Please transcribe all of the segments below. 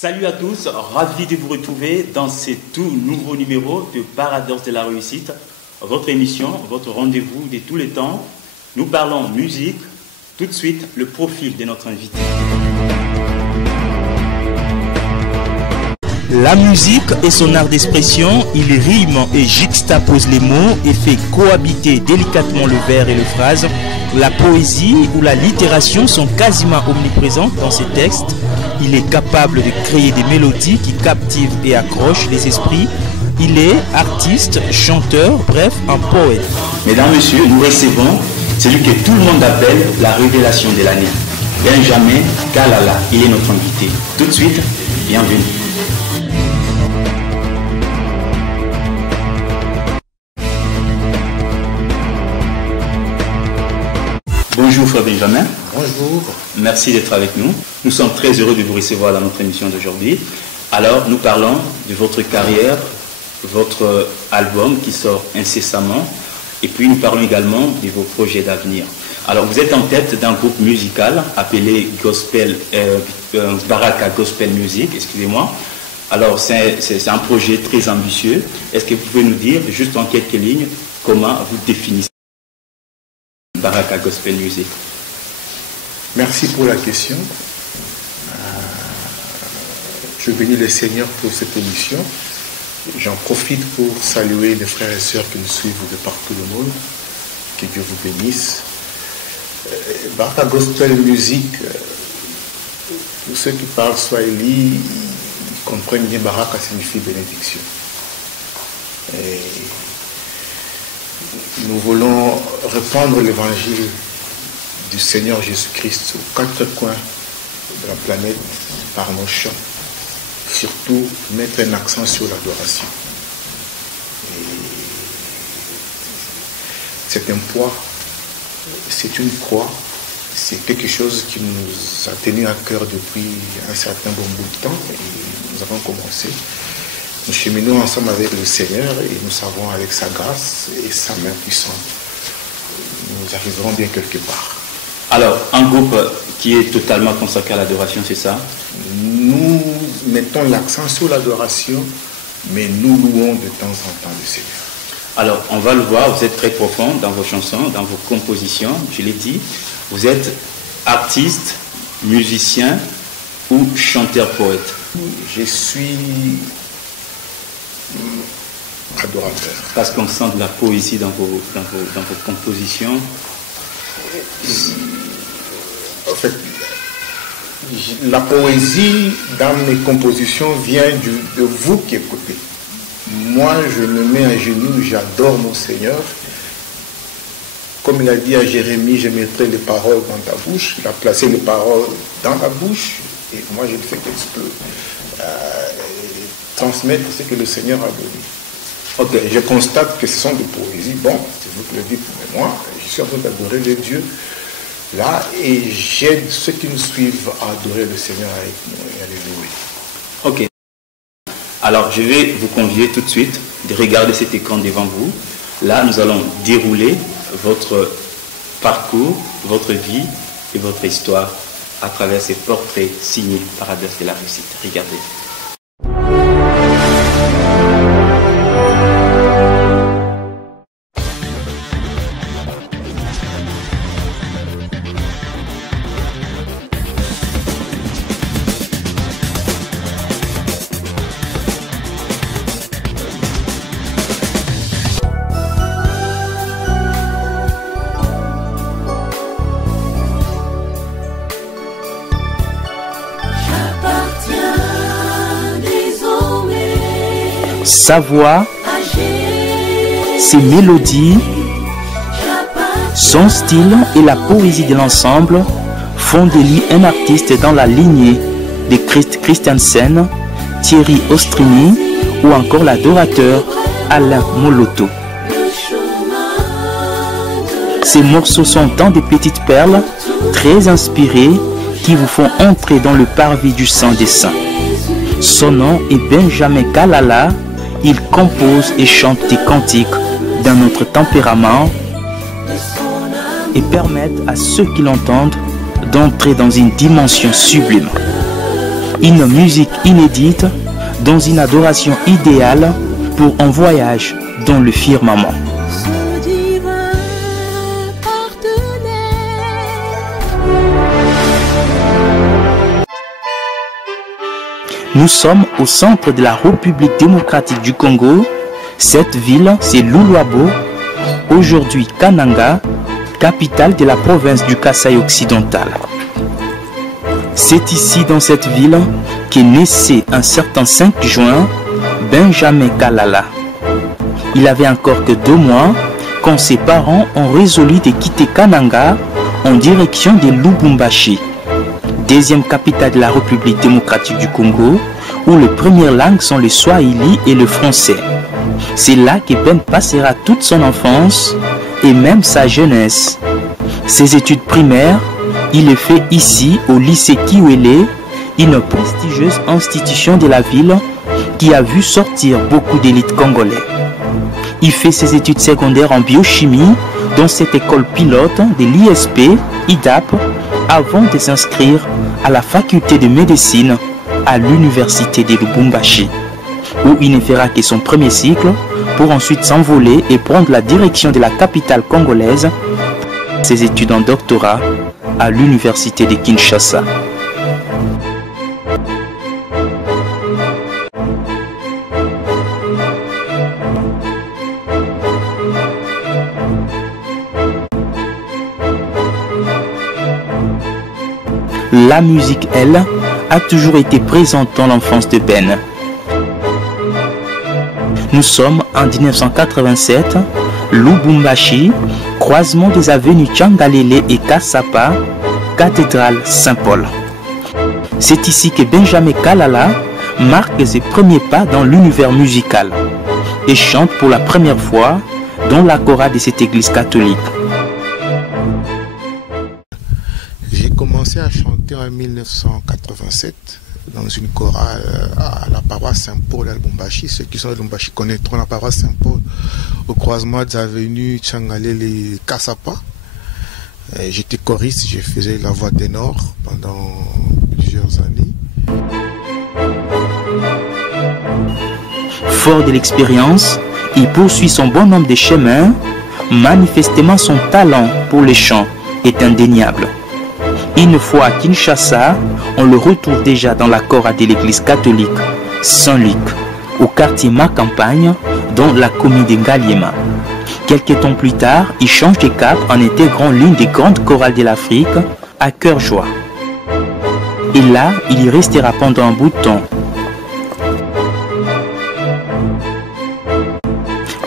Salut à tous, ravi de vous retrouver dans ce tout nouveau numéro de Paradoxe de la réussite, votre émission, votre rendez-vous de tous les temps. Nous parlons musique, tout de suite le profil de notre invité. La musique est son art d'expression, il rime et juxtapose les mots et fait cohabiter délicatement le vers et les phrases. La poésie ou la littération sont quasiment omniprésentes dans ses textes. Il est capable de créer des mélodies qui captivent et accrochent les esprits. Il est artiste, chanteur, bref, un poète. Mesdames, Messieurs, nous recevons celui que tout le monde appelle la révélation de l'année. Benjamin Kalala, il est notre invité. Tout de suite, bienvenue. Bonjour Frère Benjamin. Bonjour. Merci d'être avec nous. Nous sommes très heureux de vous recevoir dans notre émission d'aujourd'hui. Alors, nous parlons de votre carrière, votre album qui sort incessamment, et puis nous parlons également de vos projets d'avenir. Alors, vous êtes en tête d'un groupe musical appelé Baraka Gospel Music, excusez-moi. Alors, c'est un projet très ambitieux. Est-ce que vous pouvez nous dire, juste en quelques lignes, comment vous définissez Baraka Gospel Music? Merci pour la question. Je bénis le Seigneur pour cette émission. J'en profite pour saluer les frères et sœurs qui nous suivent de partout le monde. Que Dieu vous bénisse. Baraka Gospel Music, pour ceux qui parlent Swahili, ils comprennent bien Baraka signifie bénédiction. Et nous voulons répandre l'évangile du Seigneur Jésus-Christ aux quatre coins de la planète par nos chants. Surtout mettre un accent sur l'adoration. C'est un poids, c'est une croix, c'est quelque chose qui nous a tenu à cœur depuis un certain bon bout de temps et nous avons commencé. Nous cheminons ensemble avec le Seigneur et nous savons avec sa grâce et sa main puissante, nous arriverons bien quelque part. Alors, un groupe qui est totalement consacré à l'adoration, c'est ça? Nous mettons l'accent sur l'adoration, mais nous louons de temps en temps le Seigneur. Alors, on va le voir, vous êtes très profond dans vos chansons, dans vos compositions, je l'ai dit. Vous êtes artiste, musicien ou chanteur-poète? Je suis adorateur. Parce qu'on sent de la poésie dans vos compositions. En fait, la poésie dans mes compositions vient de vous qui écoutez. Moi, je me mets à genoux, j'adore mon Seigneur. Comme il a dit à Jérémie, je mettrai les paroles dans ta bouche. Il a placé les paroles dans la bouche. Et moi, je ne fais que transmettre ce que le Seigneur a donné. Okay. Et je constate que ce sont des poésies. Bon, c'est vous qui le dites, mais moi, je suis en train d'adorer le Dieu là et j'aide ceux qui nous suivent à adorer le Seigneur avec nous et à le louer. Ok. Alors, je vais vous convier tout de suite de regarder cet écran devant vous. Là, nous allons dérouler votre parcours, votre vie et votre histoire à travers ces portraits signés Paradoxe de la réussite. Regardez. Sa voix, ses mélodies, son style et la poésie de l'ensemble font de lui un artiste dans la lignée de Christ Christiansen, Thierry Ostrini ou encore l'adorateur Alain Moloto. Ces morceaux sont tant de petites perles très inspirées qui vous font entrer dans le parvis du Saint des Saints. Son nom est Benjamin Kalala. Il compose et chante des cantiques dans notre tempérament et permettent à ceux qui l'entendent d'entrer dans une dimension sublime. Une musique inédite dans une adoration idéale pour un voyage dans le firmament. Nous sommes au centre de la République démocratique du Congo. Cette ville, c'est Luluabo, aujourd'hui Kananga, capitale de la province du Kasaï occidental. C'est ici, dans cette ville, qu'est naissé un certain 5 juin, Benjamin Kalala. Il avait encore que 2 mois quand ses parents ont résolu de quitter Kananga en direction de Lubumbashi, deuxième capitale de la République démocratique du Congo, où les premières langues sont le swahili et le français. C'est là que Ben passera toute son enfance et même sa jeunesse. Ses études primaires, il les fait ici au lycée Kiwele, une prestigieuse institution de la ville qui a vu sortir beaucoup d'élites congolais. Il fait ses études secondaires en biochimie dans cette école pilote de l'ISP, IDAP, avant de s'inscrire à la faculté de médecine à l'université de Lubumbashi, où il ne fera que son premier cycle pour ensuite s'envoler et prendre la direction de la capitale congolaise, ses études en doctorat à l'université de Kinshasa. La musique, elle, a toujours été présente dans l'enfance de Ben. Nous sommes en 1987, Lubumbashi, croisement des avenues Tchangalele et Kassapa, cathédrale Saint-Paul. C'est ici que Benjamin Kalala marque ses premiers pas dans l'univers musical et chante pour la première fois dans la chorale de cette église catholique. J'ai commencé à chanter en 1987 dans une chorale à la paroisse Saint-Paul à Lubumbashi. Ceux qui sont à Lubumbashi connaîtront la paroisse Saint-Paul au croisement des avenues Tchangalele et Kassapa. J'étais choriste, je faisais la voix ténor pendant plusieurs années. Fort de l'expérience, il poursuit son bon nombre de chemins. Manifestement, son talent pour les chants est indéniable. Une fois à Kinshasa, on le retrouve déjà dans la chorale de l'église catholique Saint-Luc, au quartier Ma-Campagne, dans la commune de Ngaliema. Quelques temps plus tard, il change de cap en intégrant l'une des grandes chorales de l'Afrique, à Cœur-Joie. Et là, il y restera pendant un bout de temps.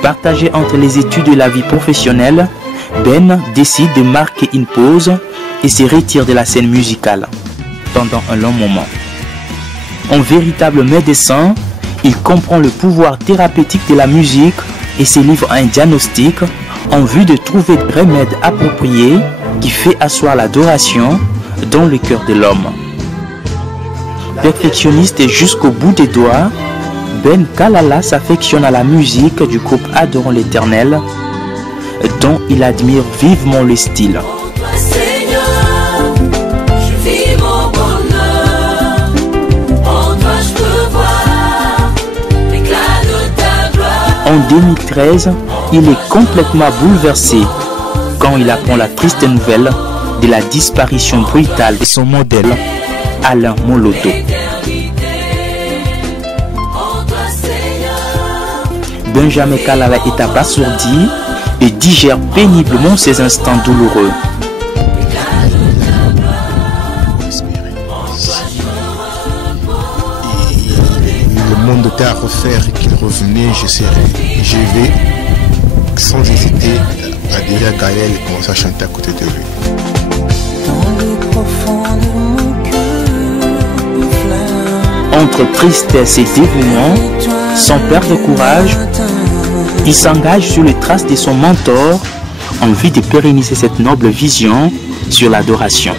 Partagé entre les études et la vie professionnelle, Ben décide de marquer une pause et se retire de la scène musicale pendant un long moment. En véritable médecin, il comprend le pouvoir thérapeutique de la musique et se livre à un diagnostic en vue de trouver des remèdes appropriés qui fait asseoir l'adoration dans le cœur de l'homme. Perfectionniste jusqu'au bout des doigts, Ben Kalala s'affectionne à la musique du groupe Adorons l'Éternel, dont il admire vivement le style. En 2013, il est complètement bouleversé quand il apprend la triste nouvelle de la disparition brutale de son modèle, Alain Moloto. Benjamin Kalala est abasourdi et digère péniblement ces instants douloureux. Le monde était à refaire et qu'il revenait, je vais sans hésiter adhérer à Gaël et commencer à chanter à côté de lui. Entre tristesse et dévouement, sans perdre courage, il s'engage sur les traces de son mentor en vue de pérenniser cette noble vision sur l'adoration.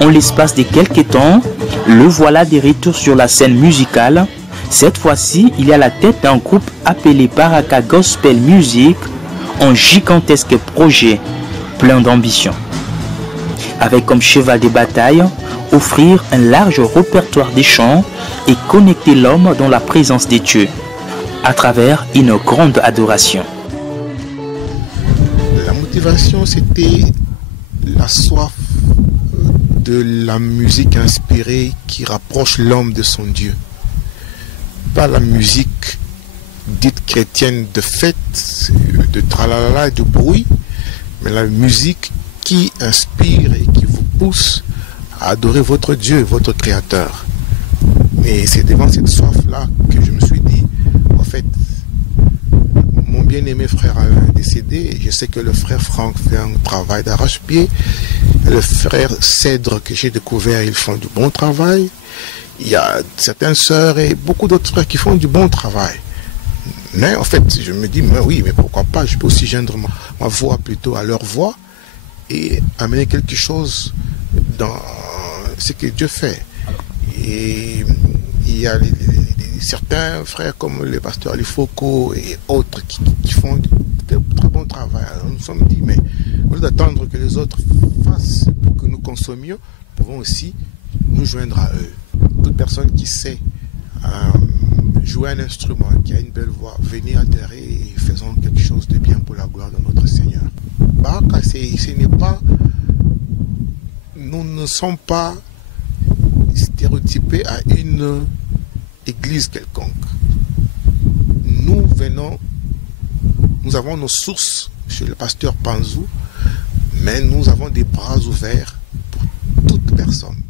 En l'espace de quelques temps, le voilà de retour sur la scène musicale, Cette fois-ci, il est à la tête d'un groupe appelé Baraka Gospel Music, un gigantesque projet plein d'ambition. Avec comme cheval de bataille, offrir un large répertoire des chants et connecter l'homme dans la présence de Dieu à travers une grande adoration. La motivation, c'était la soif de la musique inspirée qui rapproche l'homme de son Dieu. Pas la musique dite chrétienne de fête, de tralala et de bruit, mais la musique qui inspire et qui vous pousse à adorer votre Dieu, votre Créateur. Et c'est devant cette soif-là que je me suis dit, en fait, mon bien-aimé frère Alain est décédé, et je sais que le frère Franck fait un travail d'arrache-pied, le frère Cèdre que j'ai découvert, ils font du bon travail, il y a certaines sœurs et beaucoup d'autres frères qui font du bon travail. Mais en fait, je me dis, mais oui, mais pourquoi pas, je peux aussi joindre ma voix plutôt à leur voix et amener quelque chose dans ce que Dieu fait. Et il y a certains frères comme le pasteur Alifoko et autres qui font de très bon travail. Alors nous nous sommes dit, mais au lieu d'attendre que les autres fassent pour que nous consommions, nous pouvons aussi nous joindre à eux. Toute personne qui sait jouer un instrument, qui a une belle voix, venez adhérer et faisons quelque chose de bien pour la gloire de notre Seigneur. Baraka, ce n'est pas, nous ne sommes pas stéréotypés à une église quelconque. Nous avons nos sources chez le pasteur Panzou, mais nous avons des bras ouverts pour toute personne.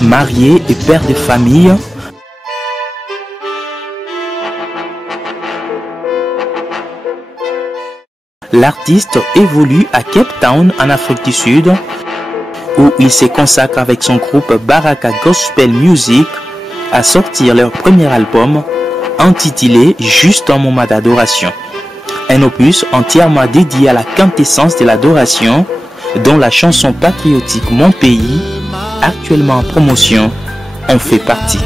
Marié et père de famille, l'artiste évolue à Cape Town en Afrique du Sud, où il se consacre avec son groupe Baraka Gospel Music à sortir leur premier album intitulé Juste un moment d'adoration. Un opus entièrement dédié à la quintessence de l'adoration, dont la chanson patriotique Mon Pays, actuellement en promotion, en fait partie.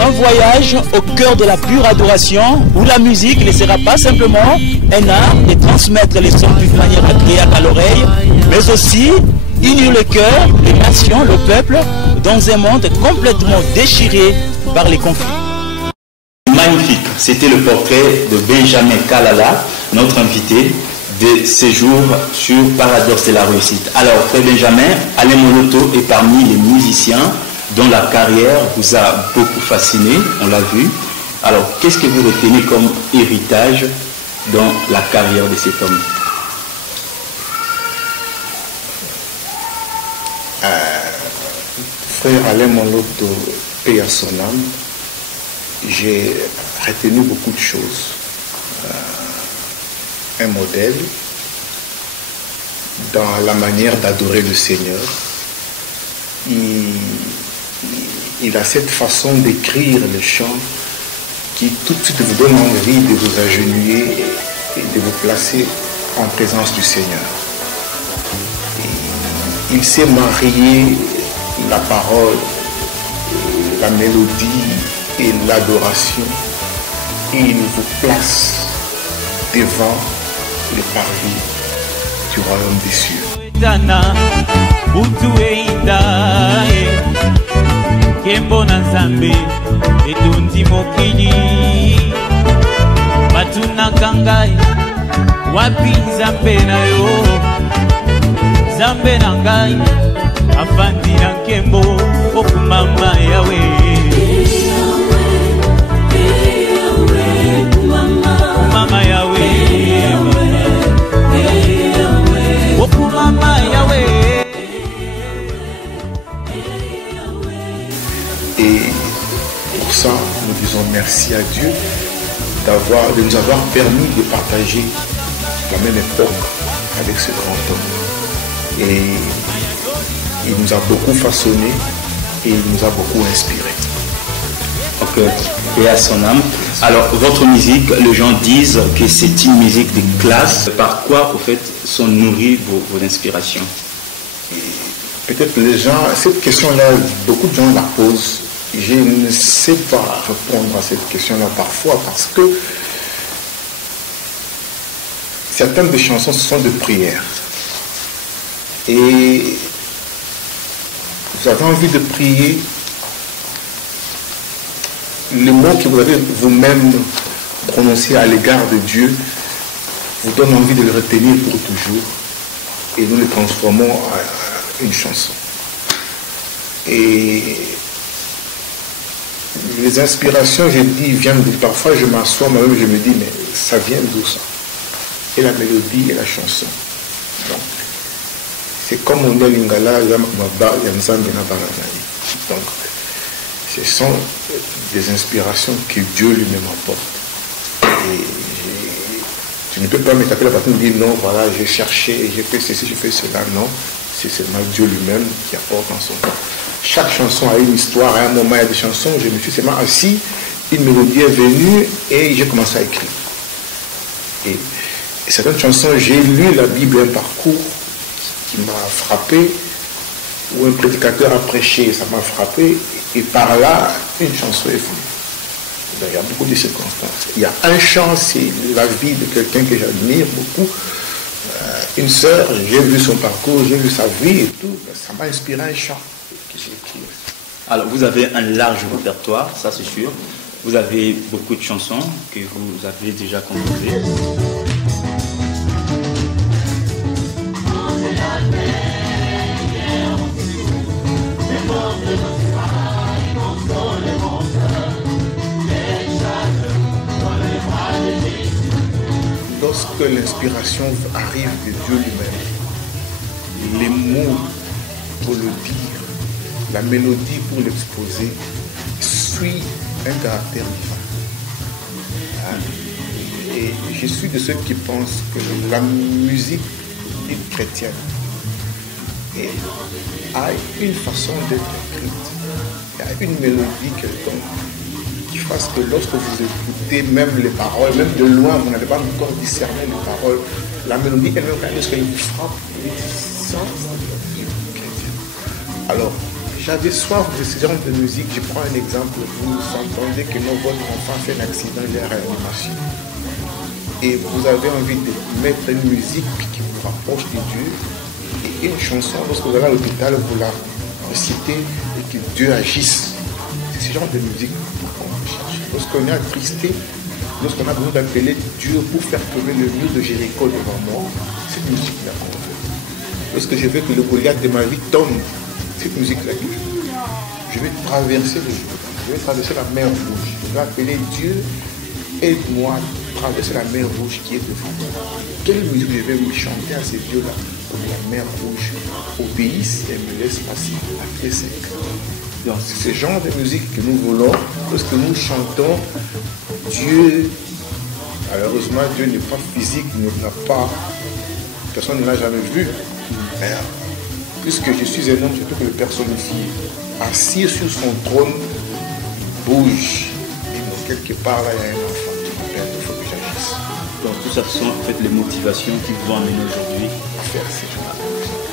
Un voyage au cœur de la pure adoration, où la musique ne sera pas simplement un art de transmettre les sons d'une manière agréable à l'oreille, mais aussi unir le cœur, les nations, le peuple, dans un monde complètement déchiré par les conflits. Magnifique, c'était le portrait de Benjamin Kalala, notre invité de séjour sur Paradoxe de la réussite. Alors, frère Benjamin, Alain Moloto est parmi les musiciens dont la carrière vous a beaucoup fasciné, on l'a vu. Alors, qu'est-ce que vous retenez comme héritage dans la carrière de cet homme? Frère Alain Moloto, paix à son âme, j'ai retenu beaucoup de choses. Un modèle dans la manière d'adorer le Seigneur. Il a cette façon d'écrire les chants qui tout de suite vous donne envie de vous agenouiller et de vous placer en présence du Seigneur. Il sait marier la parole, la mélodie et l'adoration, et il vous place devant le parvis du royaume des cieux. Et pour ça, nous disons merci à Dieu de nous avoir permis de partager la même époque avec ce grand homme. Et il nous a beaucoup façonné et il nous a beaucoup inspiré. Ok, et à son âme. Alors, votre musique, les gens disent que c'est une musique de classe. Par quoi, au fait, sont nourries vos inspirations? Peut-être les gens, cette question-là, beaucoup de gens la posent. Je ne sais pas répondre à cette question-là parfois parce que certaines des chansons sont de prières. Et vous avez envie de prier, les mots que vous avez vous-même prononcés à l'égard de Dieu vous donnent envie de le retenir pour toujours et nous les transformons en une chanson. Et les inspirations, je dis, viennent de... Parfois, je m'assois moi-même, je me dis, mais ça vient d'où ça? Et la mélodie et la chanson. Donc, c'est comme on dit Lingala, donc, ce sont des inspirations que Dieu lui-même apporte. Et tu ne peux pas me taper la partie et me dire, non, voilà, j'ai cherché, j'ai fait ceci, j'ai fait cela. Non, c'est seulement Dieu lui-même qui apporte en son temps. Chaque chanson a une histoire, à un moment, il y a des chansons, je me suis seulement assis, une mélodie est venue et j'ai commencé à écrire. Et certaines chansons, j'ai lu la Bible, un parcours qui m'a frappé, où un prédicateur a prêché, ça m'a frappé, et par là, une chanson est venue. Il y a beaucoup de circonstances. Il y a un chant, c'est la vie de quelqu'un que j'admire beaucoup. Une sœur, j'ai vu son parcours, j'ai vu sa vie et tout, ça m'a inspiré un chant que j'ai écrit. Alors, vous avez un large répertoire, ça c'est sûr. Vous avez beaucoup de chansons que vous avez déjà composées. Lorsque l'inspiration arrive de Dieu lui-même, les mots pour le dire, la mélodie pour l'exposer, suit un caractère divin. Et je suis de ceux qui pensent que la musique dite chrétienne a une façon d'être écrite, il y a une mélodie quelconque qui fasse que lorsque vous écoutez même les paroles, même de loin, vous n'avez pas encore discerné les paroles, la mélodie elle-même, lorsqu'elle vous frappe, vous dites, alors, j'avais soif de ce genre de musique. Je prends un exemple. Vous entendez que votre enfant fait un accident, il est en réanimation. Et vous avez envie de mettre une musique qui vous rapproche de Dieu. Et une chanson, lorsque vous allez à l'hôpital, vous la recitez et que Dieu agisse. C'est ce genre de musique qu'on cherche. Lorsqu'on est attristé, lorsqu'on a besoin d'appeler Dieu pour faire tomber le mur de Jéricho devant moi, cette musique-là qu'on fait. Lorsque je veux que le Goliath de ma vie tombe, cette musique-là, je vais traverser le Jourdain, je vais traverser la mer Rouge, je vais appeler Dieu, aide-moi à traverser la mer Rouge qui est devant moi. Quelle musique je vais me chanter à ces dieux-là pour que la mer Rouge obéisse et me laisse passer à pied sec. Donc c'est ce genre de musique que nous voulons, lorsque nous chantons, Dieu, malheureusement Dieu n'est pas physique, n'a pas, personne ne l'a jamais vu, mais puisque je suis un homme, surtout que le personnifié, assis sur son trône, bouge. Et quelque part là, il y a un enfant qui m'appelle, il faut que j'agisse. Donc tout ça sont en fait les motivations qui vous ont amené aujourd'hui à faire ces choses.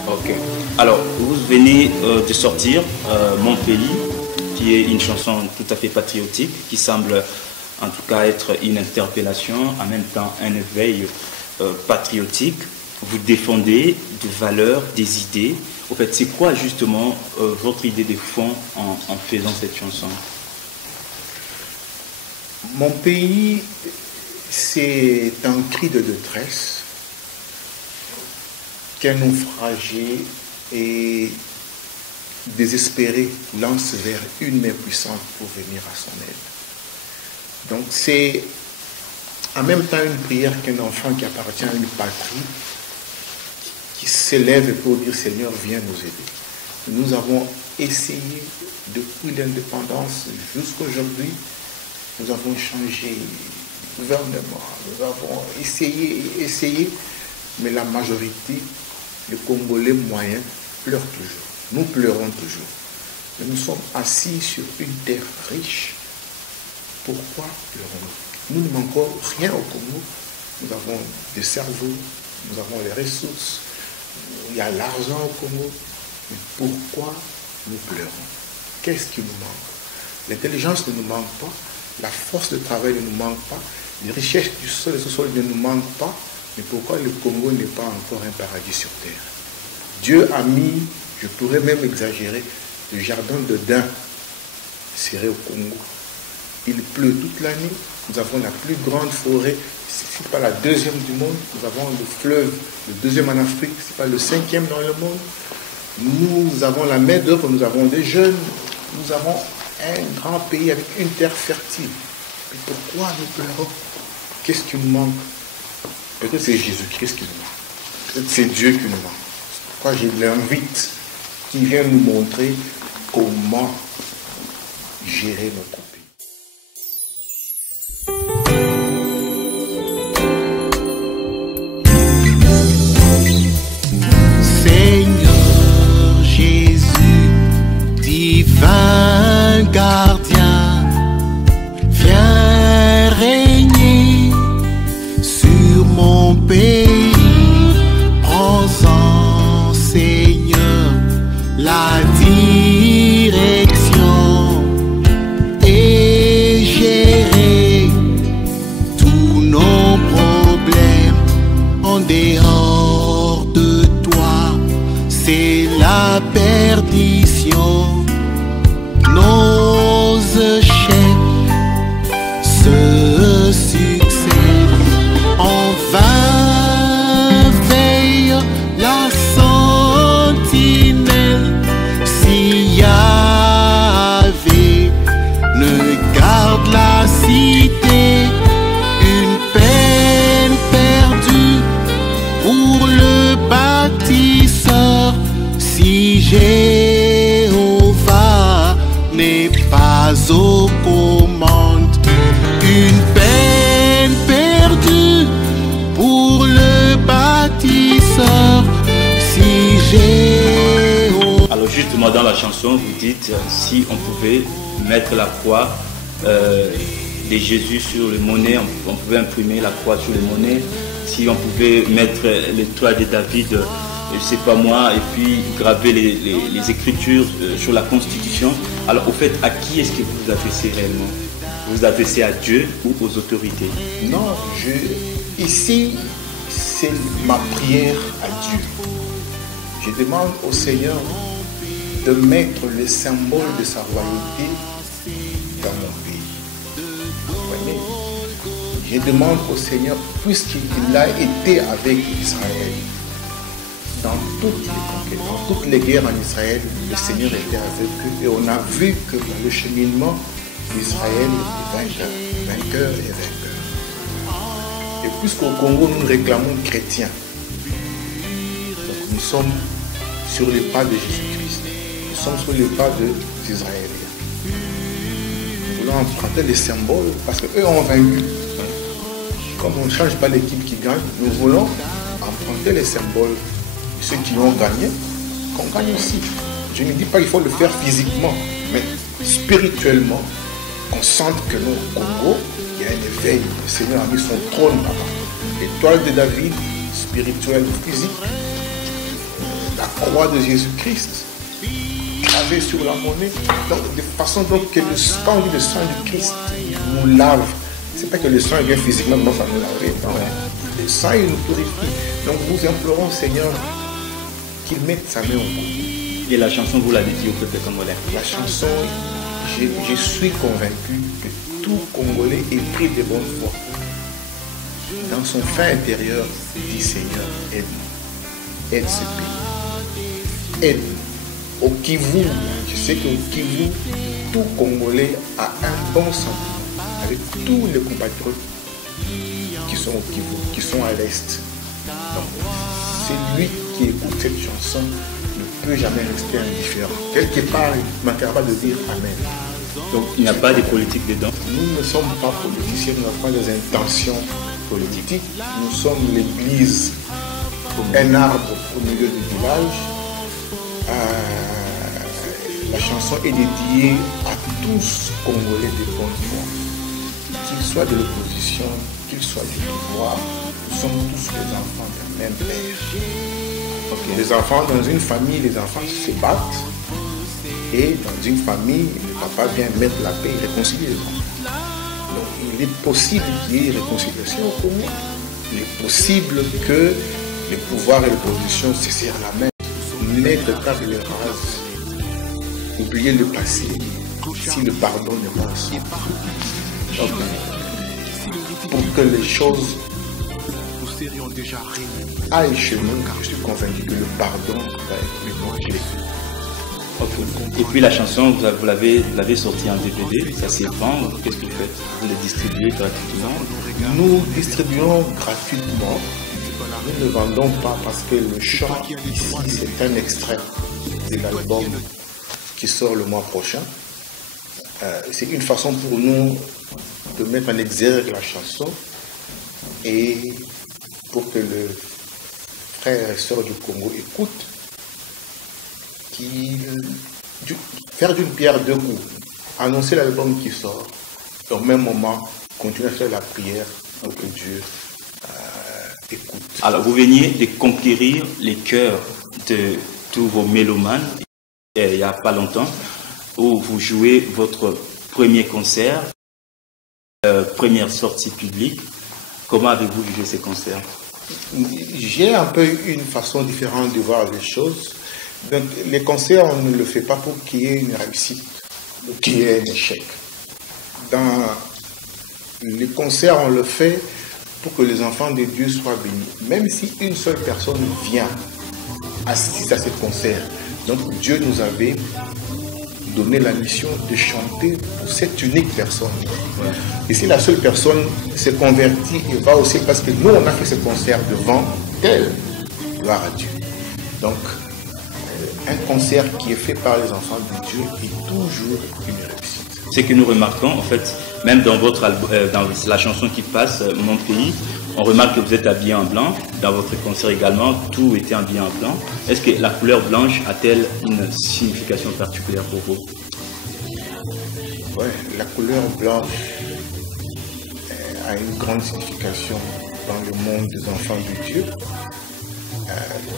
Ok. Alors, vous venez de sortir Mon Pays, qui est une chanson tout à fait patriotique, qui semble en tout cas être une interpellation, en même temps un éveil patriotique. Vous défendez des valeurs, des idées. En fait, c'est quoi justement votre idée de fond en faisant cette chanson? Mon pays, c'est un cri de détresse qu'un naufragé et désespéré lance vers une main puissante pour venir à son aide. Donc c'est en même temps une prière qu'un enfant qui appartient à une patrie qui s'élève pour dire Seigneur, viens nous aider. Nous avons essayé depuis l'indépendance jusqu'à aujourd'hui, nous avons changé le gouvernement, nous avons essayé, mais la majorité, les Congolais moyens, pleurent toujours. Nous pleurons toujours. Mais nous sommes assis sur une terre riche, pourquoi pleurons-nous? Nous ne manquons rien au Congo. Nous avons des cerveaux, nous avons les ressources, il y a l'argent au Congo. Mais pourquoi nous pleurons? Qu'est-ce qui nous manque? L'intelligence ne nous manque pas, la force de travail ne nous manque pas, les richesses du sol et du sous-sol ne nous manquent pas. Mais pourquoi le Congo n'est pas encore un paradis sur terre? Dieu a mis, je pourrais même exagérer, le jardin de daim serré au Congo. Il pleut toute l'année. Nous avons la plus grande forêt, si ce n'est pas la deuxième du monde. Nous avons le fleuve, le deuxième en Afrique, ce n'est pas le cinquième dans le monde. Nous avons la main d'œuvre, nous avons des jeunes. Nous avons un grand pays avec une terre fertile. Mais pourquoi nous pleurons? Qu'est-ce qui nous manque? Peut-être c'est Jésus-Christ qui nous manque. Peut-être c'est Dieu qui nous manque. Pourquoi je l'invite, qui vient nous montrer comment gérer notre pays. Seigneur Jésus, divin gardien, viens régner sur mon pays. Prends-en, Seigneur, la direction et gérer tous nos problèmes en dehors de toi. C'est la perdition, nos échecs se succèdent. En vain veille la sentinelle, si Yahvé ne garde la cité, une peine perdue pour le bâtisseur, si Jéhovah n'est pas aux commandes. Une peine perdue pour le bâtisseur, si Jéhovah. Alors justement dans la chanson, vous dites si on pouvait mettre la croix de Jésus sur les monnaies, on pouvait imprimer la croix sur les monnaies, si on pouvait mettre l'étoile de David, je sais pas moi, et puis graver les écritures sur la Constitution. Alors au fait, à qui est-ce que vous vous adressez réellement? Vous vous adressez à Dieu ou aux autorités? Non, ici, c'est ma prière à Dieu. Je demande au Seigneur de mettre le symbole de sa royauté dans mon pays. Vous voyez? Je demande au Seigneur, puisqu'il a été avec Israël, dans toutes les conquêtes, dans toutes les guerres en Israël, le Seigneur était avec eux. Et on a vu que dans le cheminement, Israël est vainqueur et vainqueur. Et puisqu'au Congo, nous réclamons chrétiens, donc nous sommes sur les pas de Jésus-Christ. Nous sommes sur les pas des Israéliens. Nous voulons emprunter les symboles parce qu'eux ont vaincu. Comme on ne change pas l'équipe qui gagne, nous voulons emprunter les symboles de ceux qui ont gagné, qu'on gagne aussi. Je ne dis pas qu'il faut le faire physiquement, mais spirituellement, qu'on sente que nous, au Congo, il y a un éveil. Le Seigneur a mis son trône là-bas. L'étoile de David, spirituelle ou physique, la croix de Jésus-Christ, gravée sur la monnaie, donc, de façon donc que le sang du Christ nous lave. C'est pas que le sang vient physiquement, non, ça nous lave. Non, le sang, il nous purifie. Donc nous implorons, Seigneur, qu'il mette sa main au Congo. Et la chanson, vous l'avez dit au peuple congolais? La chanson, je suis convaincu que tout Congolais est pris de bonne foi. Dans son fin intérieur, il dit Seigneur, aide-nous. Aide ce pays. Aide-nous. Au Kivu, je sais qu'au Kivu, tout Congolais a un bon sentiment avec tous les compatriotes qui sont au Kivu, qui sont à l'Est. Donc, celui qui écoute cette chanson ne peut jamais rester indifférent. Quelque part, il ne manquera pas de dire Amen. Donc il n'y a pas de politique dedans? Nous ne sommes pas politiciens, nous n'avons pas des intentions politiques. Nous sommes l'église, un arbre au milieu du village. La chanson est dédiée à tous Congolais de bonne foi. qu'il soit de l'opposition, qu'il soit du pouvoir, nous sommes tous les enfants d'un même père. Les enfants, dans une famille, les enfants se battent. Et dans une famille, le papa vient mettre la paix et réconcilier les enfants. Donc il est possible qu'il y ait réconciliation au Congo. Il est possible que les pouvoirs et l'opposition se serrent la main, mettre table rase, oublier le passé, si le pardon n'est pas ensemble. Pour que les choses aillent chez nous, je suis convaincu que le pardon va être une clé. Et puis la chanson, vous l'avez sortie en DVD, ça s'est vend, qu'est-ce que vous faites? Vous le distribuez gratuitement? Nous distribuons gratuitement. Nous ne vendons pas parce que le chant ici, c'est un extrait de l'album qui sort le mois prochain. C'est une façon pour nous de mettre en exergue la chanson et pour que les frères et sœurs du Congo écoutent, faire d'une pierre deux coups, annoncer l'album qui sort, et au même moment, continuer à faire la prière pour que Dieu écoute. Alors, vous veniez de conquérir les cœurs de tous vos mélomanes il n'y a pas longtemps, où vous jouez votre premier concert, première sortie publique. Comment avez-vous jugé ces concerts? J'ai un peu une façon différente de voir les choses. Donc, les concerts, on ne le fait pas pour qu'il y ait une réussite ou qu'il y ait un échec. Dans les concerts, on le fait pour que les enfants de Dieu soient bénis. Même si une seule personne vient assister à ce concert, donc Dieu nous avait donné la mission de chanter pour cette unique personne. Et si la seule personne s'est convertie et va aussi, parce que nous, on a fait ce concert devant elle, gloire à Dieu. Donc, un concert qui est fait par les enfants de Dieu est toujours une réussite. Ce que nous remarquons, en fait, même dans votre dans la chanson qui passe, Mon pays, on remarque que vous êtes habillé en blanc. Dans votre concert également, tout était habillé en blanc. Est-ce que la couleur blanche a-t-elle une signification particulière pour vous? Oui, la couleur blanche a une grande signification dans le monde des enfants de Dieu.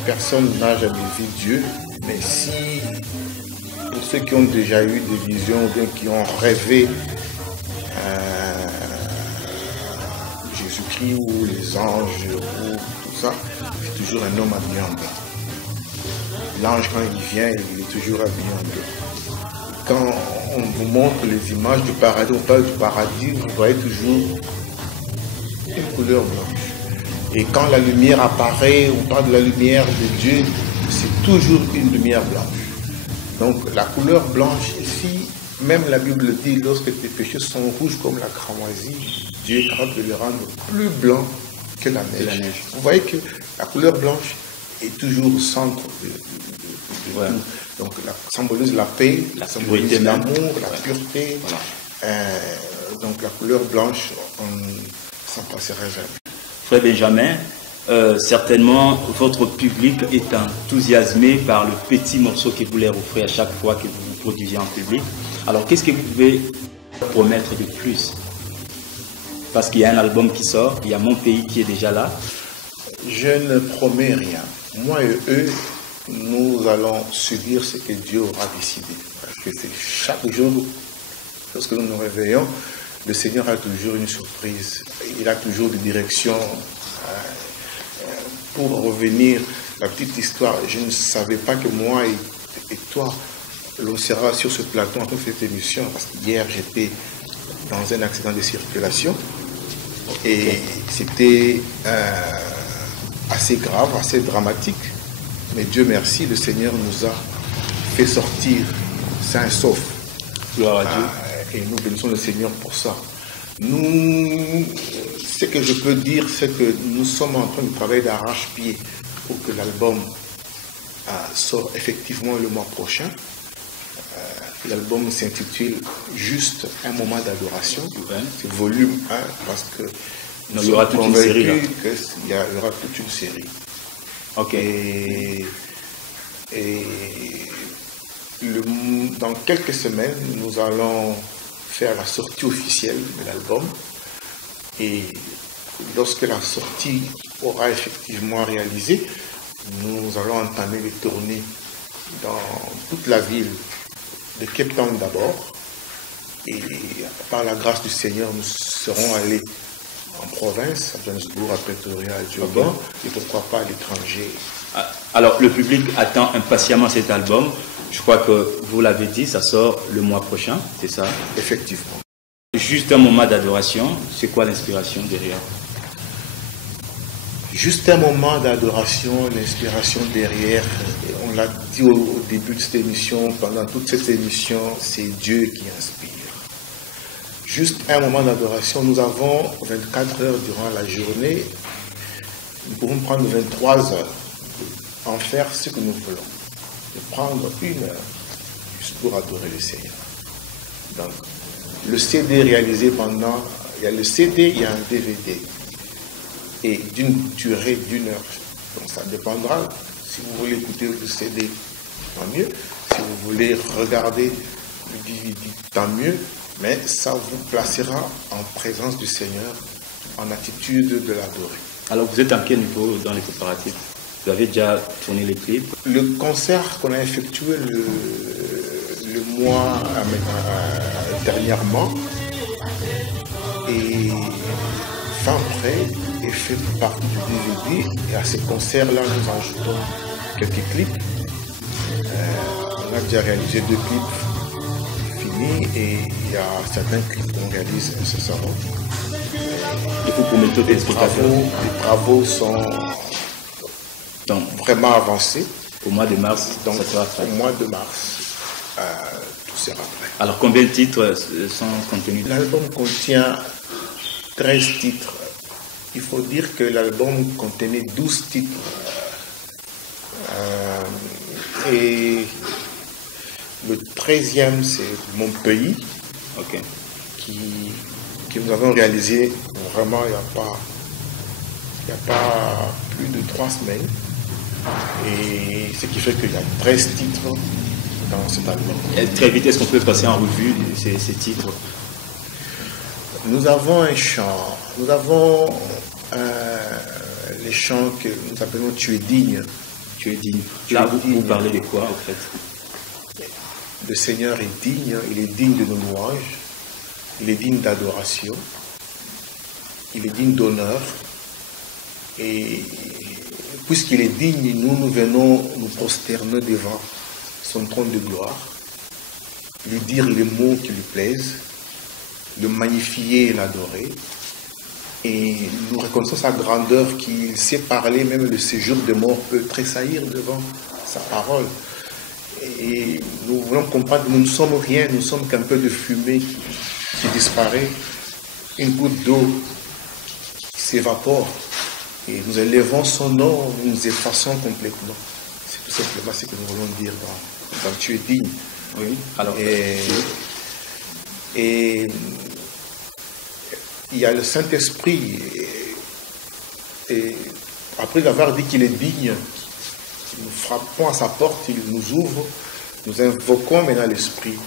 Personne n'a jamais vu Dieu, mais si, pour ceux qui ont déjà eu des visions ou bien qui ont rêvé Jésus-Christ ou les anges ou tout ça, c'est toujours un homme habillé en blanc. L'ange, quand il vient, il est toujours habillé en blanc. Quand on vous montre les images du paradis, on parle du paradis, vous voyez toujours une couleur blanche. Et quand la lumière apparaît, on parle de la lumière de Dieu, c'est toujours une lumière blanche. Donc la couleur blanche ici, même la Bible dit, lorsque tes péchés sont rouges comme la cramoisie, Dieu est capable de les rendre plus blancs que la neige. Vous voyez que la couleur blanche est toujours au centre de tout. Donc ça symbolise la paix, ça symbolise l'amour, la pureté. Voilà. Donc la couleur blanche, on ne s'en passera jamais. Frère Benjamin, certainement votre public est enthousiasmé par le petit morceau que vous leur offrez à chaque fois que vous vous produisez en public. Alors qu'est-ce que vous pouvez promettre de plus? Parce qu'il y a un album qui sort, il y a Mon pays qui est déjà là. Je ne promets rien. Moi et eux, nous allons subir ce que Dieu aura décidé. Parce que c'est chaque jour, lorsque nous nous réveillons, le Seigneur a toujours une surprise. Il a toujours des directions. Pour revenir, la petite histoire, je ne savais pas que moi et toi, l'on sera sur ce plateau en train de cette émission. Parce qu'hier, j'étais dans un accident de circulation. Et c'était assez grave, assez dramatique. Mais Dieu merci, le Seigneur nous a fait sortir sains et saufs. Gloire à Dieu. Et nous bénissons le Seigneur pour ça. Ce que je peux dire, c'est que nous sommes en train de travailler d'arrache-pied pour que l'album sorte effectivement le mois prochain. L'album s'intitule Juste un moment d'adoration. C'est volume 1 parce que il y aura toute une série. Il y aura toute une série. Ok. Et dans quelques semaines, nous allons faire la sortie officielle de l'album. Et lorsque la sortie aura effectivement réalisé, nous allons entamer les tournées dans toute la ville de Cape Town d'abord. Et par la grâce du Seigneur, nous serons allés en province, à Johannesburg, à Pretoria, à Durban, et pourquoi pas à l'étranger. Alors, le public attend impatiemment cet album. Je crois que vous l'avez dit, ça sort le mois prochain, c'est ça? Effectivement. Juste un moment d'adoration, c'est quoi l'inspiration derrière? Juste un moment d'adoration, l'inspiration derrière. On l'a dit au début de cette émission, pendant toute cette émission, c'est Dieu qui inspire. Juste un moment d'adoration, nous avons 24 heures durant la journée, nous pouvons prendre 23 heures, en faire ce que nous voulons, de prendre 1 heure juste pour adorer le Seigneur. Donc, le CD réalisé pendant, il y a le CD, il y a un DVD, et d'une durée d'1 heure. Donc ça dépendra, si vous voulez écouter le CD, tant mieux, si vous voulez regarder le DVD, tant mieux, mais ça vous placera en présence du Seigneur, en attitude de l'adorer. Alors vous êtes à quel niveau dans les préparatifs? Vous avez déjà tourné les clips? Le concert qu'on a effectué le mois dernièrement est fin prêt et fait partie du DVD. Et à ce concert-là, nous ajoutons quelques clips. On a déjà réalisé 2 clips finis et il y a certains clips qu'on réalise incessamment. Et vous promettez des les travaux sont vraiment avancés. Au mois de mars, donc ça sera prêt. Au mois de mars, tout sera prêt. Alors combien de titres sont contenus? L'album contient 13 titres. Il faut dire que l'album contenait 12 titres. Et le 13e, c'est Mon Pays, que nous avons réalisé vraiment il n'y a pas plus de 3 semaines. Et ce qui fait qu'il y a 13 titres dans cet album. Et très vite, est-ce qu'on peut passer en revue ces titres? Nous avons un chant. Nous avons les chants que nous appelons Tu es digne. Tu es digne. Là, vous parlez de quoi, en fait? Le Seigneur est digne, il est digne de nos louanges, il est digne d'adoration, il est digne d'honneur. Et puisqu'il est digne, nous venons nous prosterner devant son trône de gloire, lui dire les mots qui lui plaisent, le magnifier et l'adorer. Et nous reconnaissons sa grandeur qu'il sait parler, même le séjour des morts peut tressaillir devant sa parole. Et nous voulons comprendre que nous ne sommes rien, nous ne sommes qu'un peu de fumée qui disparaît, une goutte d'eau qui s'évapore. Et nous élevons son nom, nous nous effaçons complètement. C'est tout simplement ce que nous voulons dire dans Tu es digne. Oui, alors. Et il y a le Saint-Esprit. Et après avoir dit qu'il est digne, nous frappons à sa porte, il nous ouvre, nous invoquons maintenant l'Esprit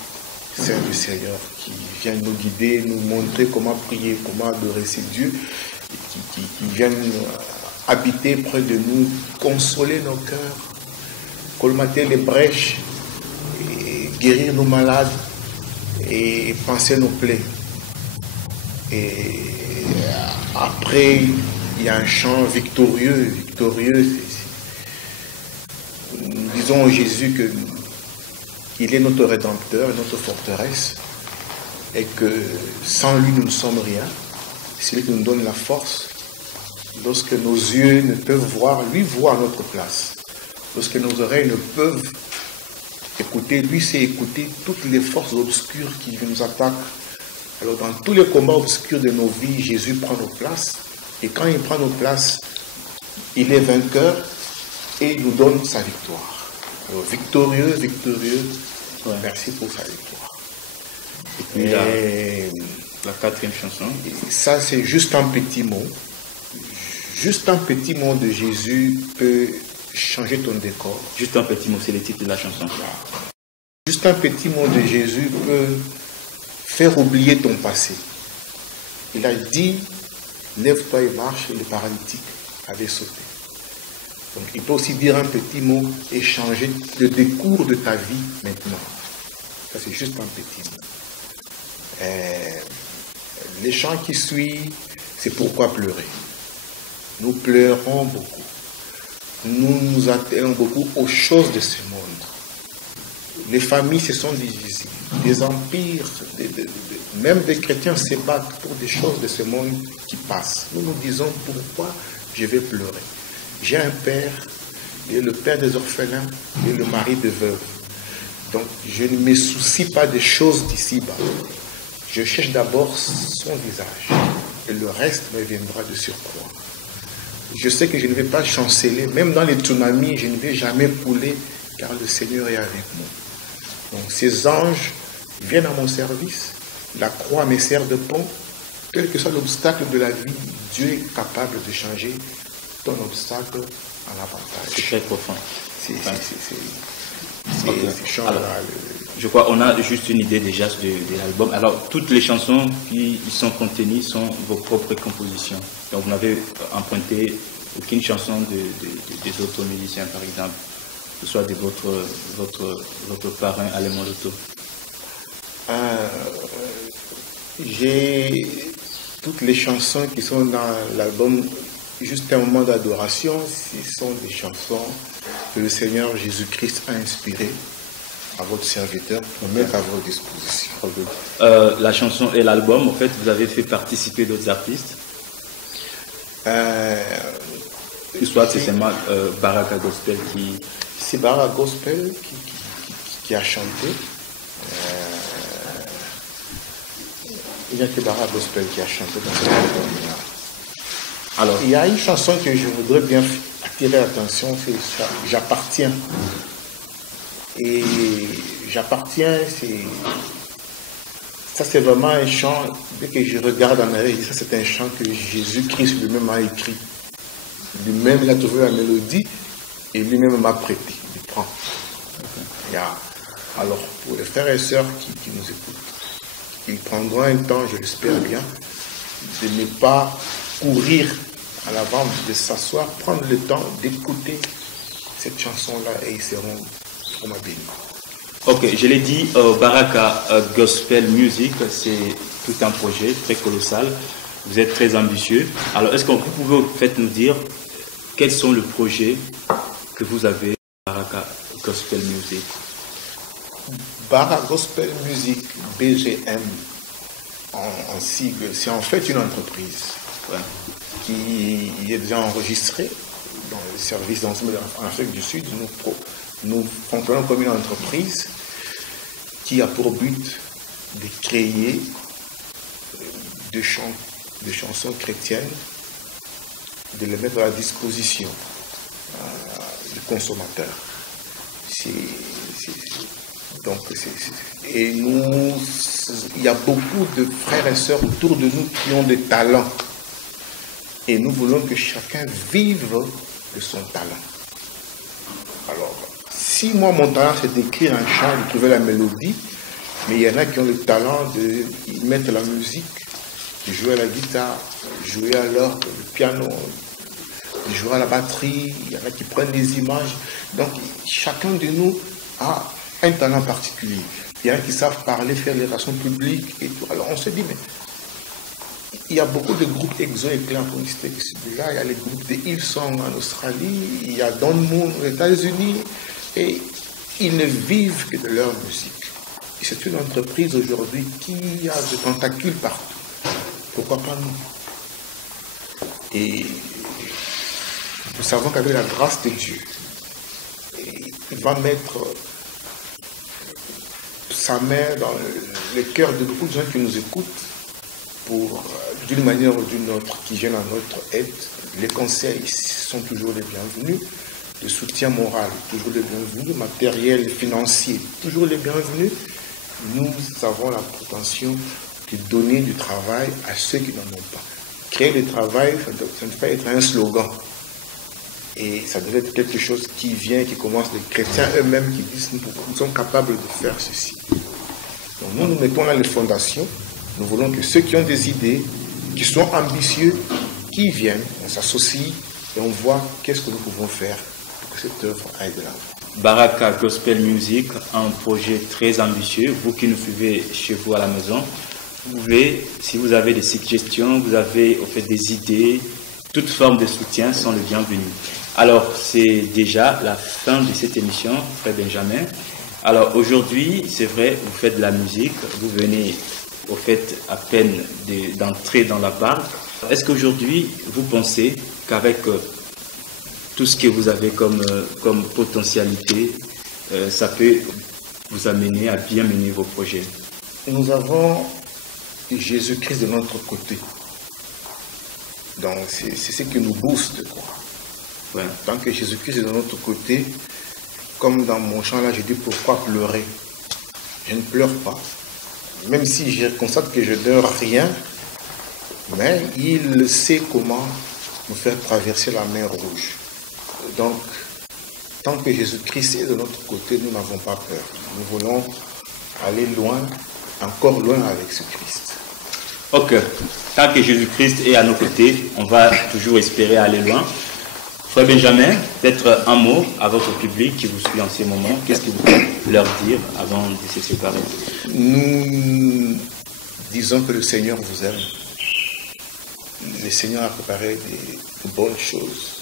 Saint du Seigneur qui vient nous guider, nous montrer comment prier, comment adorer ces dieux, qui viennent habiter près de nous, consoler nos cœurs, colmater les brèches, et guérir nos malades et panser nos plaies. Et après, il y a un chant victorieux. Nous disons à Jésus qu'il est notre Rédempteur, notre forteresse, et que sans lui, nous ne sommes rien. C'est lui qui nous donne la force. Lorsque nos yeux ne peuvent voir, lui voit à notre place. Lorsque nos oreilles ne peuvent écouter, lui sait écouter toutes les forces obscures qui nous attaquent. Alors dans tous les combats obscurs de nos vies, Jésus prend nos places. Et quand il prend nos places, il est vainqueur et il nous donne sa victoire. Alors, victorieux, ouais. Merci pour sa victoire. Et puis la 4e chanson. Ça, c'est juste un petit mot. Juste un petit mot de Jésus peut changer ton décor. Juste un petit mot, c'est le titre de la chanson. Juste un petit mot de Jésus peut faire oublier ton passé. Il a dit lève-toi et marche, et le paralytique avait sauté. Donc il peut aussi dire un petit mot et changer le décours de ta vie maintenant. Ça c'est juste un petit mot. Les chants qui suivent, c'est pourquoi pleurer. Nous pleurons beaucoup. Nous nous attellons beaucoup aux choses de ce monde. Les familles se sont divisées. Des empires, même des chrétiens se battent pour des choses de ce monde qui passent. Nous nous disons pourquoi je vais pleurer. J'ai un père, il est le père des orphelins, il est le mari de veuves. Donc je ne me soucie pas des choses d'ici-bas. Je cherche d'abord son visage et le reste me viendra de surcroît. Je sais que je ne vais pas chanceler, même dans les tsunamis, je ne vais jamais couler car le Seigneur est avec moi. Donc ces anges viennent à mon service, la croix me sert de pont, quel que soit l'obstacle de la vie, Dieu est capable de changer ton obstacle en avantage. C'est très profond. C'est je crois qu'on a juste une idée déjà de l'album. Alors, toutes les chansons qui y sont contenues sont vos propres compositions. Donc, vous n'avez emprunté aucune chanson des autres musiciens, par exemple, que ce soit de votre parrain Alain Moloto. J'ai toutes les chansons qui sont dans l'album Juste un moment d'adoration. Ce sont des chansons que le Seigneur Jésus-Christ a inspirées à votre serviteur pour mettre à votre disposition. La chanson et l'album, en fait, vous avez fait participer d'autres artistes. Soit c'est seulement Baraka Gospel qui... C'est Baraka Gospel qui a chanté. Il n'y a que Baraka Gospel qui a chanté dans cet album. Alors, il y a une chanson que je voudrais bien attirer l'attention, c'est J'appartiens. Et J'appartiens, c'est vraiment un chant, dès que je regarde en arrière, ça c'est un chant que Jésus-Christ lui-même a écrit. Lui-même, il a trouvé la mélodie et lui-même m'a prêté. Il prend. Alors, pour les frères et sœurs qui nous écoutent, ils prendront un temps, je l'espère bien, de ne pas courir à l'avant, de s'asseoir, prendre le temps d'écouter cette chanson-là et ils seront vraiment bénis. Ok, je l'ai dit, Baraka Gospel Music, c'est tout un projet très colossal. Vous êtes très ambitieux. Alors, est-ce que vous pouvez en fait nous dire quels sont les projets que vous avez Baraka Gospel Music? Baraka Gospel Music, BGM, en sigle, c'est en fait une entreprise qui est déjà enregistrée dans le service d'enseignement en Afrique du Sud. Nous fonctionnons comme une entreprise qui a pour but de créer des chansons chrétiennes, de les mettre à la disposition du consommateur. Et il y a beaucoup de frères et sœurs autour de nous qui ont des talents. Et nous voulons que chacun vive de son talent. Alors, si moi, mon talent, c'est d'écrire un chant, de trouver la mélodie, mais il y en a qui ont le talent de mettre la musique, de jouer à la guitare, de jouer à l'orgue, le piano, de jouer à la batterie, il y en a qui prennent des images. Donc, chacun de nous a un talent particulier. Il y en a qui savent parler, faire les relations publiques et tout. Alors, on se dit, mais il y a beaucoup de groupes exo-éclats pour citer celui-là. Il y a les groupes de Hillsong en Australie, il y a Don Moon aux États-Unis, et ils ne vivent que de leur musique. Et c'est une entreprise aujourd'hui qui a des tentacules partout. Pourquoi pas nous? Et nous savons qu'avec la grâce de Dieu, il va mettre sa main dans le cœur de beaucoup de gens qui nous écoutent pour, d'une manière ou d'une autre, qui viennent à notre aide. Les conseils sont toujours les bienvenus. Le soutien moral, toujours les bienvenus. Matériel, financier, toujours les bienvenus. Nous avons la prétention de donner du travail à ceux qui n'en ont pas. Créer du travail, ça ne peut pas être un slogan. Et ça devait être quelque chose qui vient, qui commence des chrétiens eux-mêmes qui disent nous sommes capables de faire ceci. Donc nous mettons là les fondations. Nous voulons que ceux qui ont des idées, qui sont ambitieux, qui viennent, on s'associe et on voit qu'est-ce que nous pouvons faire pour que cette œuvre aille de l'avant. Baraka Gospel Music, un projet très ambitieux. Vous qui nous suivez chez vous à la maison, vous pouvez, si vous avez des suggestions, vous avez au fait des idées, toute forme de soutien sont les bienvenus. Alors, c'est déjà la fin de cette émission, Frère Benjamin. Alors, aujourd'hui, c'est vrai, vous faites de la musique, vous venez au fait à peine d'entrer dans la barque. Est-ce qu'aujourd'hui, vous pensez qu'avec tout ce que vous avez comme potentialité, ça peut vous amener à bien mener vos projets? Nous avons Jésus-Christ de notre côté. Donc, c'est ce qui nous booste, quoi. Ouais. Tant que Jésus-Christ est de notre côté, comme dans mon chant là, je dis pourquoi pleurer? Je ne pleure pas. Même si je constate que je ne dors rien, mais il sait comment nous faire traverser la mer Rouge. Donc, tant que Jésus-Christ est de notre côté, nous n'avons pas peur. Nous voulons aller loin, encore loin avec ce Christ. Ok. Tant que Jésus-Christ est à nos côtés, on va toujours espérer aller loin. Frère Benjamin, peut-être un mot à votre public qui vous suit en ces moments. Qu'est-ce que vous pouvez leur dire avant de se séparer? Nous disons que le Seigneur vous aime. Le Seigneur a préparé de bonnes choses.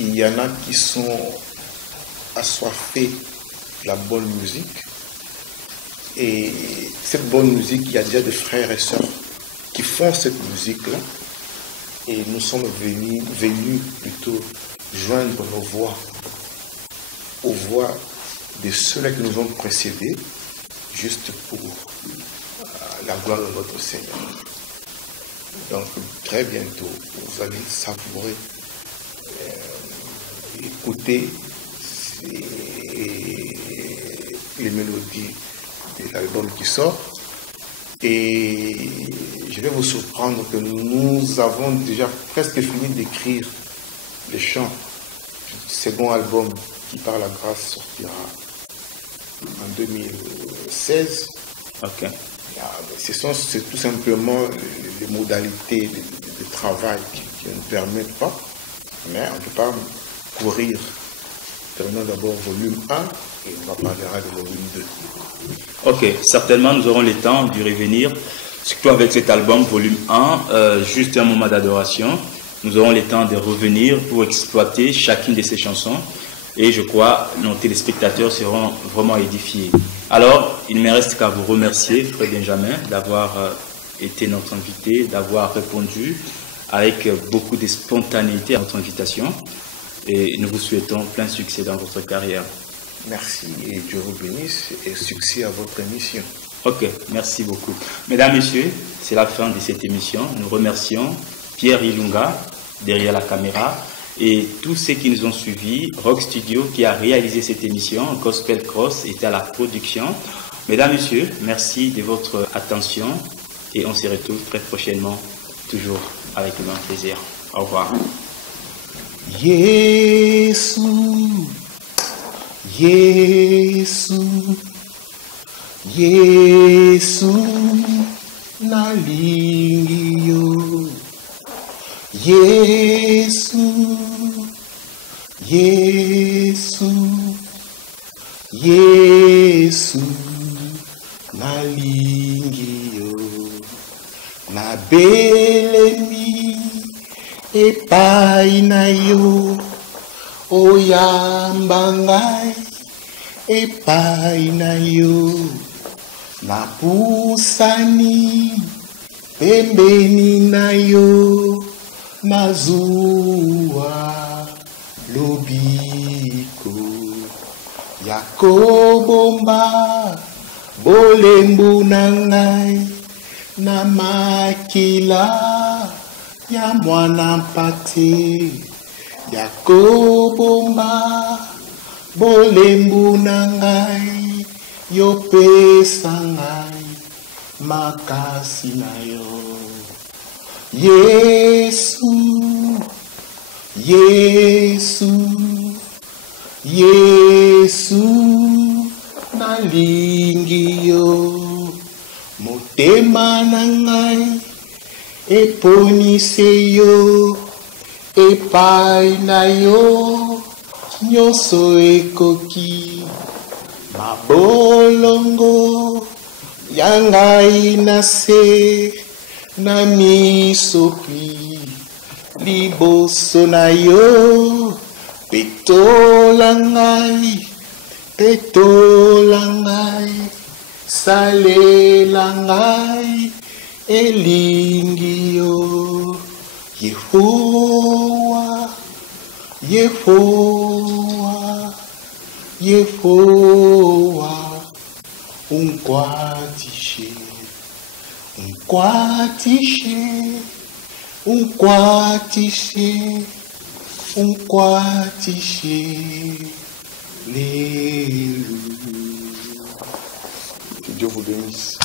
Il y en a qui sont assoiffés de la bonne musique. Et cette bonne musique, il y a déjà des frères et sœurs qui font cette musique-là. Et nous sommes venus plutôt joindre nos voix aux voix de ceux-là qui nous ont précédés, juste pour la gloire de notre Seigneur. Donc très bientôt, vous allez savourer, écouter les mélodies de l'album qui sort. Et je vais vous surprendre que nous avons déjà presque fini d'écrire les chants. Le second album qui par la grâce sortira en 2016. Ok. C'est tout simplement les modalités de travail qui ne nous permettent pas, mais on ne peut pas courir. Terminons d'abord volume 1 et on parlera de volume 2. Ok, certainement nous aurons le temps d'y revenir, surtout avec cet album volume 1, juste un moment d'adoration. Nous aurons le temps de revenir pour exploiter chacune de ces chansons et je crois que nos téléspectateurs seront vraiment édifiés. Alors, il ne me reste qu'à vous remercier, Frère Benjamin, d'avoir été notre invité, d'avoir répondu avec beaucoup de spontanéité à notre invitation. Et nous vous souhaitons plein succès dans votre carrière. Merci et Dieu vous bénisse et succès à votre émission. Ok, merci beaucoup. Mesdames, Messieurs, c'est la fin de cette émission. Nous remercions Pierre Ilunga derrière la caméra et tous ceux qui nous ont suivis. Rock Studio qui a réalisé cette émission. Gospel Cross était à la production. Mesdames, Messieurs, merci de votre attention et on se retrouve très prochainement, toujours avec un grand plaisir. Au revoir. Yesu, Yesu, Yesu, nalingi yo. Yesu, Yesu, Yesu, nalingi yo. Nabelemi epai na yo, oyamba ngai epai na yo, napusani pembeni na yo, nazua lobiko yakobomba bolembu na ngai na makila ya mwana mpate yakobomba bolembu na ngai yopesa ngai makasi na yo. Yesu, Yesu, Yesu, nalingi yo. Motema na ngai eponise yo epai na yo nyonso ekoki mabolongo ya ngai na se na misopi liboso na yo petola ngai salela ngai elingi yo Yehowa Yehowa Yehowa unkwatishe unkwatishe unkwatishe unkwatishe Alléluia. Que Dieu vous bénisse.